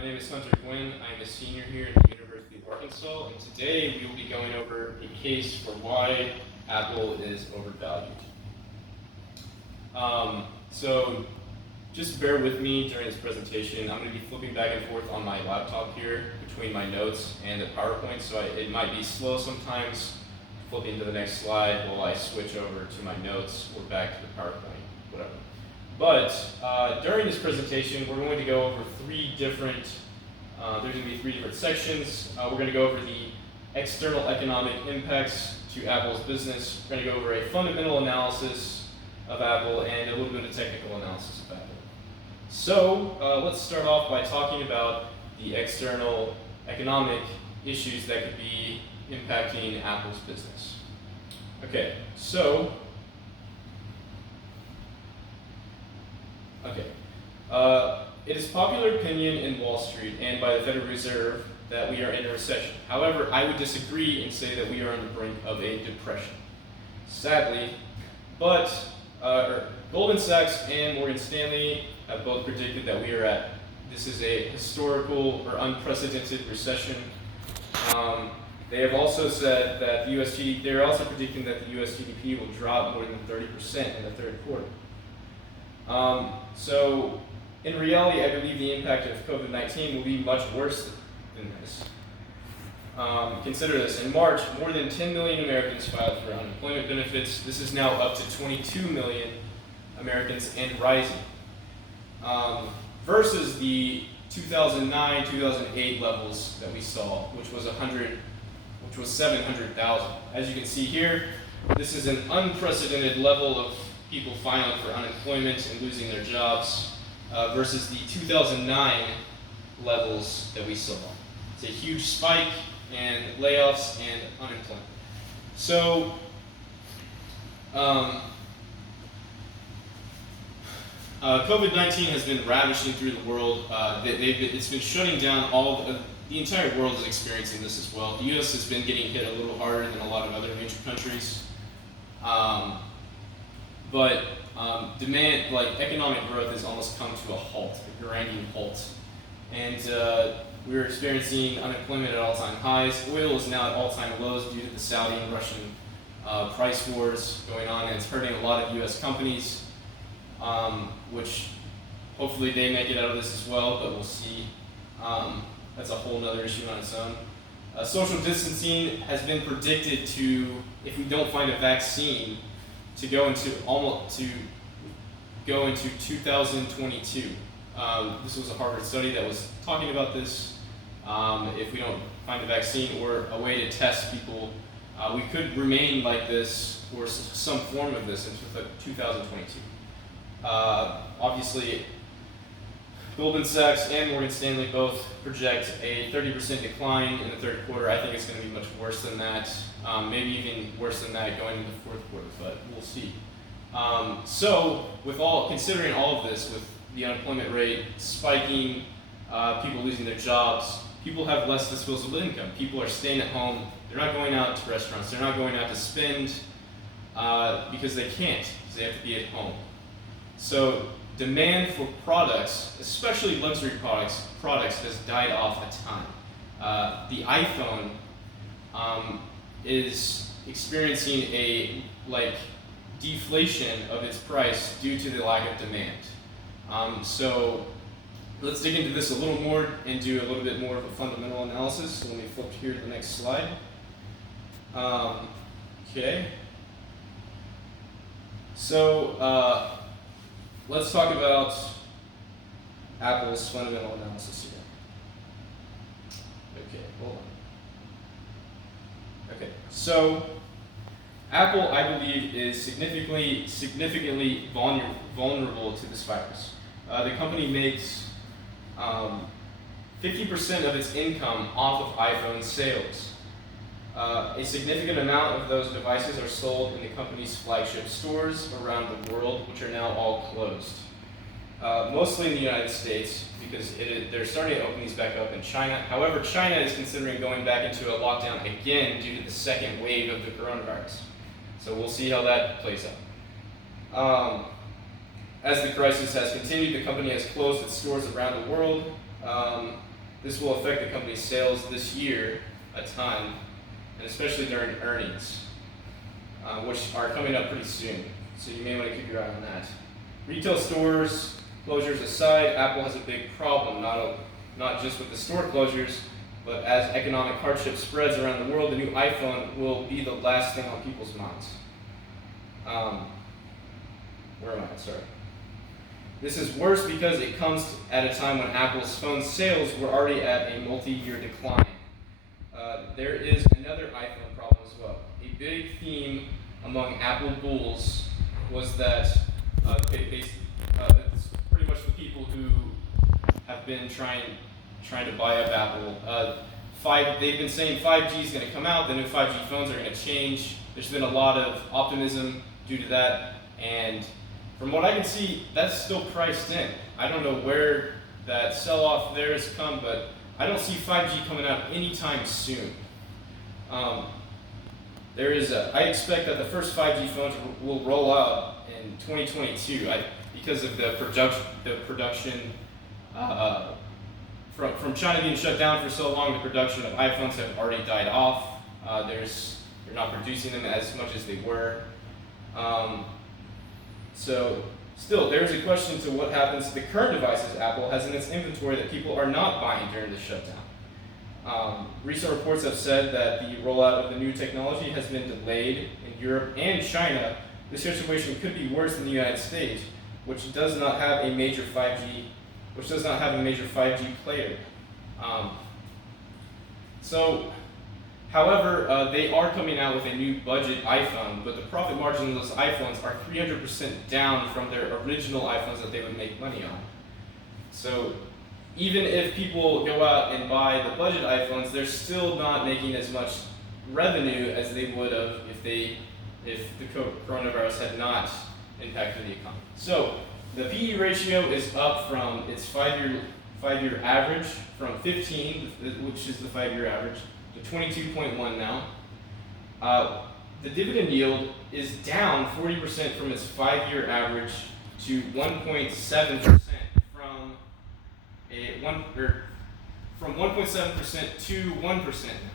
My name is Hunter Gwynn. I'm a senior here at the University of Arkansas, and today we will be going over a case for why Apple is overvalued. So just bear with me during this presentation. I'm going to be flipping back and forth on my laptop here between my notes and the PowerPoint, so it might be slow sometimes flipping to the next slide while I switch over to my notes or back to the PowerPoint, whatever. But during this presentation, we're going to go over there's going to be three different sections. We're going to go over the external economic impacts to Apple's business. We're going to go over a fundamental analysis of Apple and a little bit of technical analysis of Apple. So let's start off by talking about the external economic issues that could be impacting Apple's business. Okay, so it is popular opinion in Wall Street and by the Federal Reserve that we are in a recession. However, I would disagree and say that we are on the brink of a depression. Sadly, but Goldman Sachs and Morgan Stanley have both predicted that this is a historical or unprecedented recession. They have also said that they're also predicting that the US GDP will drop more than 30% in the third quarter. So in reality, I believe the impact of COVID-19 will be much worse than this. Consider this, in March, more than 10 million Americans filed for unemployment benefits. This is now up to 22 million Americans and rising. Versus the 2009, 2008 levels that we saw, which was 700,000. As you can see here, this is an unprecedented level of people filing for unemployment and losing their jobs versus the 2009 levels that we saw. It's a huge spike in layoffs and unemployment. So, COVID-19 has been ravishing through the world. It's been shutting down the entire world is experiencing this as well. The U.S. has been getting hit a little harder than a lot of other major countries. But demand, economic growth has almost come to a halt, a grinding halt. And we're experiencing unemployment at all-time highs. Oil is now at all-time lows due to the Saudi and Russian price wars going on, and it's hurting a lot of U.S. companies, which hopefully they make it out of this as well, but we'll see. That's a whole other issue on its own. Social distancing has been predicted to, if we don't find a vaccine, to go into 2022. This was a Harvard study that was talking about this. If we don't find a vaccine or a way to test people, we could remain like this or some form of this into 2022. Obviously, Goldman Sachs and Morgan Stanley both project a 30% decline in the third quarter. I think it's going to be much worse than that, maybe even worse than that going into the fourth quarter, but we'll see. So, considering all of this, with the unemployment rate spiking, people losing their jobs, people have less disposable income. People are staying at home. They're not going out to restaurants. They're not going out to spend because they can't, because they have to be at home. So demand for products, especially luxury products, has died off a ton. The iPhone is experiencing a deflation of its price due to the lack of demand. So let's dig into this a little more and do a little bit more of a fundamental analysis. So let me flip here to the next slide. Okay. So let's talk about Apple's fundamental analysis here. Okay, hold on. Okay, so Apple, I believe, is significantly vulnerable to this virus. The company makes 50% of its income off of iPhone sales. A significant amount of those devices are sold in the company's flagship stores around the world, which are now all closed. Mostly in the United States, because they're starting to open these back up in China. However, China is considering going back into a lockdown again due to the second wave of the coronavirus. So we'll see how that plays out. As the crisis has continued, the company has closed its stores around the world. This will affect the company's sales this year a ton, and especially during earnings, which are coming up pretty soon. So you may want to keep your eye on that. Retail stores closures aside, Apple has a big problem, not just with the store closures, but as economic hardship spreads around the world, the new iPhone will be the last thing on people's minds. Where am I? Sorry. This is worse because it comes at a time when Apple's phone sales were already at a multi-year decline. There is another iPhone problem as well. A big theme among Apple bulls was that it's pretty much the people who have been trying to buy up Apple. They've been saying 5G is going to come out, the new 5G phones are going to change. There's been a lot of optimism due to that, and from what I can see, that's still priced in. I don't know where that sell-off there has come, but I don't see 5G coming out anytime soon. I expect that the first 5G phones will roll out in 2022 because of the production from China being shut down for so long. The production of iPhones have already died off. They're not producing them as much as they were. So still, there's a question to what happens to the current devices Apple has in its inventory that people are not buying during the shutdown. Recent reports have said that the rollout of the new technology has been delayed in Europe and China. The situation could be worse in the United States, which does not have a major 5G player. However, they are coming out with a new budget iPhone, but the profit margin of those iPhones are 300% down from their original iPhones that they would make money on. So even if people go out and buy the budget iPhones, they're still not making as much revenue as they would have if the coronavirus had not impacted the economy. So the PE ratio is up from its five-year average from 15, which is the 5-year average, to 22.1 now. The dividend yield is down 40% from its 5-year average to 1.7% from 1.7% to 1% now.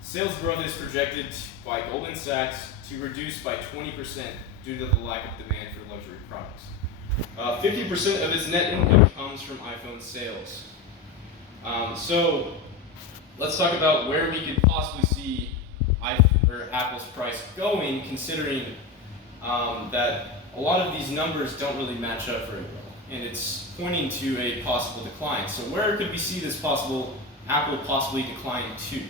Sales growth is projected by Goldman Sachs to reduce by 20% due to the lack of demand for luxury products. 50% of its net income comes from iPhone sales. So let's talk about where we could possibly see Apple's price going, considering that a lot of these numbers don't really match up very well, and it's pointing to a possible decline. So where could we see this Apple possibly decline to?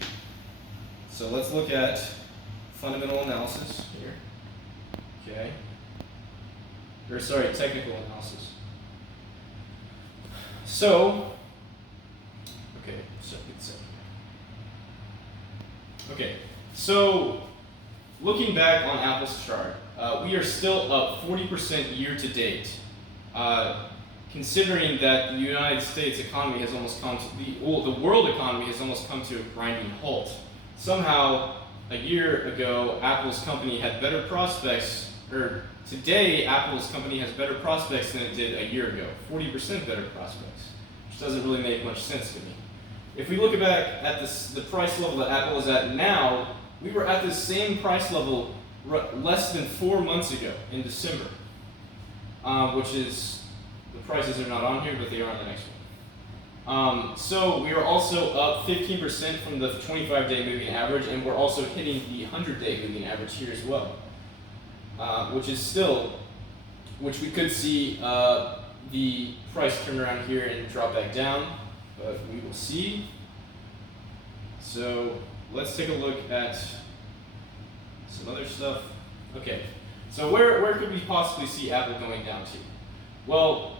So let's look at fundamental analysis here. Okay. Technical analysis. So looking back on Apple's chart, we are still up 40% year to date. Considering that the United States economy has almost come to the world economy has almost come to a grinding halt. Somehow, a year ago, Apple's company had better prospects, or today, Apple's company has better prospects than it did a year ago, 40% better prospects, which doesn't really make much sense to me. If we look back at the price level that Apple is at now, we were at the same price level less than 4 months ago in December, which is, the prices are not on here, but they are on the next one. So we are also up 15% from the 25-day moving average, and we're also hitting the 100-day moving average here as well, which we could see the price turn around here and drop back down, but we will see. So let's take a look at some other stuff. Okay, so where could we possibly see Apple going down to? Well,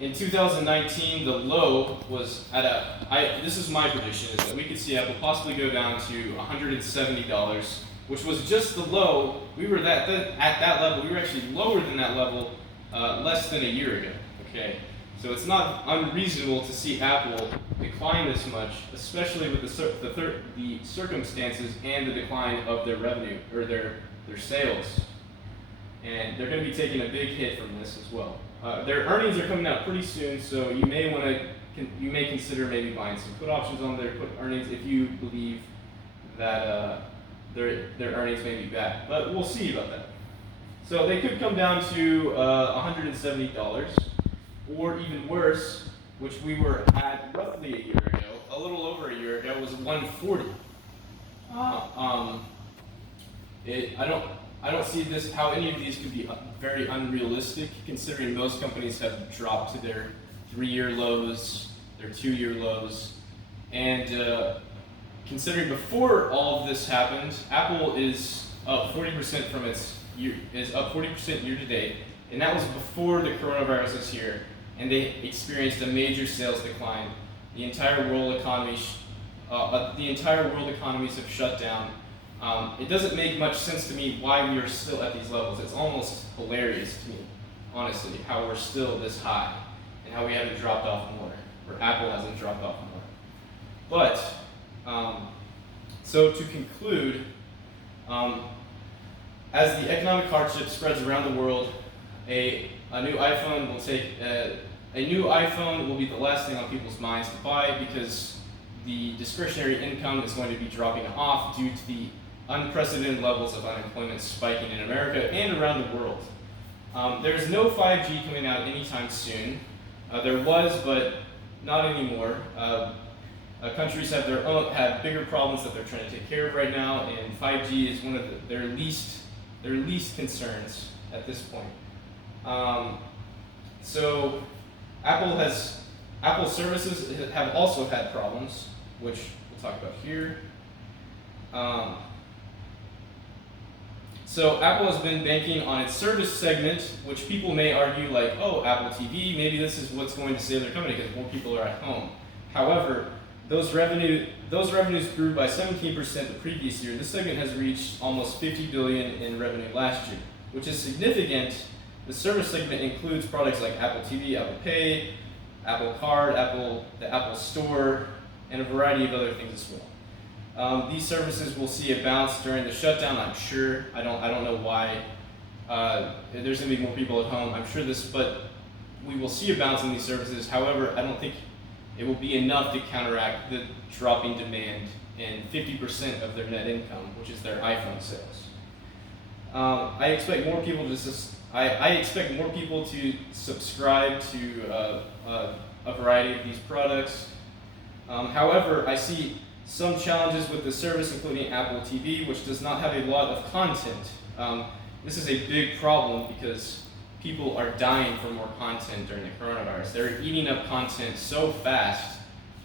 in 2019, the low was this is my prediction, is that we could see Apple possibly go down to $170, which was just the low. We were at that level. We were actually lower than that level less than a year ago. Okay, so it's not unreasonable to see Apple decline this much, especially with the circumstances and the decline of their revenue or their sales, and they're going to be taking a big hit from this as well. their earnings are coming out pretty soon, so you may consider maybe buying some put options on their put earnings if you believe that their earnings may be bad. But we'll see about that. So they could come down to $170, or even worse, which we were at roughly a year ago, a little over a year ago, was 140. I don't see this how any of these could be very unrealistic, considering most companies have dropped to their 3-year lows, their 2-year lows, and considering before all of this happened, Apple is up 40% from is up 40% year to date, and that was before the coronavirus was here, and they experienced a major sales decline. The entire world economies have shut down. It doesn't make much sense to me why we are still at these levels. It's almost hilarious to me, honestly, how we're still this high and how we haven't dropped off more, or Apple hasn't dropped off more. But, so to conclude, as the economic hardship spreads around the world, a new iPhone will be the last thing on people's minds to buy, because the discretionary income is going to be dropping off due to the unprecedented levels of unemployment spiking in America and around the world. There's no 5G coming out anytime soon. There was, but not anymore. Countries have bigger problems that they're trying to take care of right now, and 5G is one of their least concerns at this point. So Apple services have also had problems, which we'll talk about here. So Apple has been banking on its service segment, which people may argue like, oh, Apple TV, maybe this is what's going to save their company because more people are at home. However, those revenues grew by 17% the previous year. This segment has reached almost $50 billion in revenue last year, which is significant. The service segment includes products like Apple TV, Apple Pay, Apple Card, the Apple Store, and a variety of other things as well. These services will see a bounce during the shutdown, I'm sure. I don't know why. There's going to be more people at home, I'm sure but we will see a bounce in these services. However, I don't think it will be enough to counteract the dropping demand in 50% of their net income, which is their iPhone sales. I expect more people to subscribe to a variety of these products. However, I see some challenges with the service, including Apple TV, which does not have a lot of content. This is a big problem because people are dying for more content during the coronavirus. They're eating up content so fast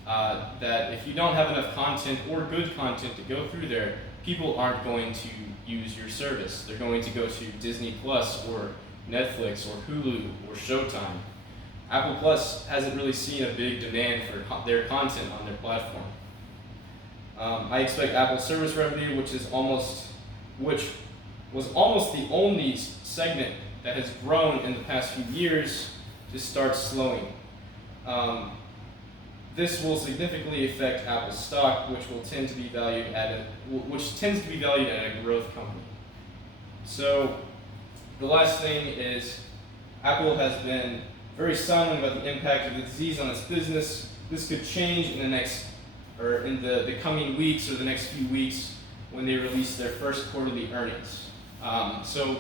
that if you don't have enough content or good content to go through there, people aren't going to use your service. They're going to go to Disney Plus or Netflix or Hulu or Showtime. Apple Plus hasn't really seen a big demand for their content on their platform. I expect Apple service revenue, which was almost the only segment that has grown in the past few years, to start slowing. This will significantly affect Apple's stock, which tends to be valued at a growth company. So the last thing is, Apple has been very silent about the impact of the disease on its business. This could change in the coming weeks or the next few weeks when they release their first quarterly earnings. So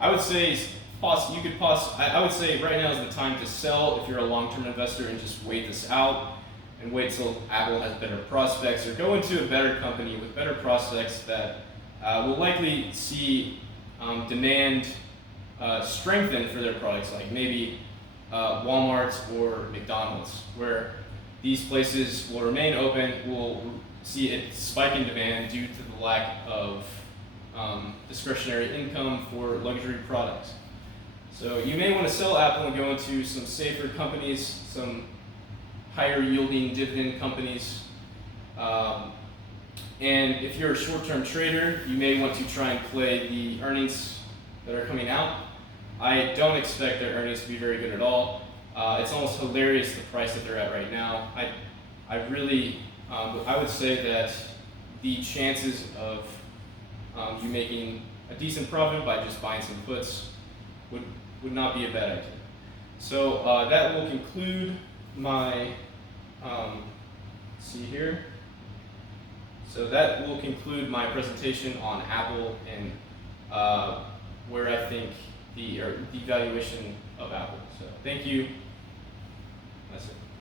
I would say I would say right now is the time to sell if you're a long-term investor and just wait this out and wait till Apple has better prospects, or go into a better company with better prospects that will likely see demand strengthen for their products, like maybe Walmart or McDonald's, where these places will remain open, will see a spike in demand due to the lack of discretionary income for luxury products. So you may want to sell Apple and go into some safer companies, some higher yielding dividend companies. And if you're a short-term trader, you may want to try and play the earnings that are coming out. I don't expect their earnings to be very good at all. It's almost hilarious the price that they're at right now. I would say that the chances of you making a decent profit by just buying some puts would not be a bad idea. So that will conclude my, see here. So that will conclude my presentation on Apple and where I think the valuation of Apple. So thank you. That's it.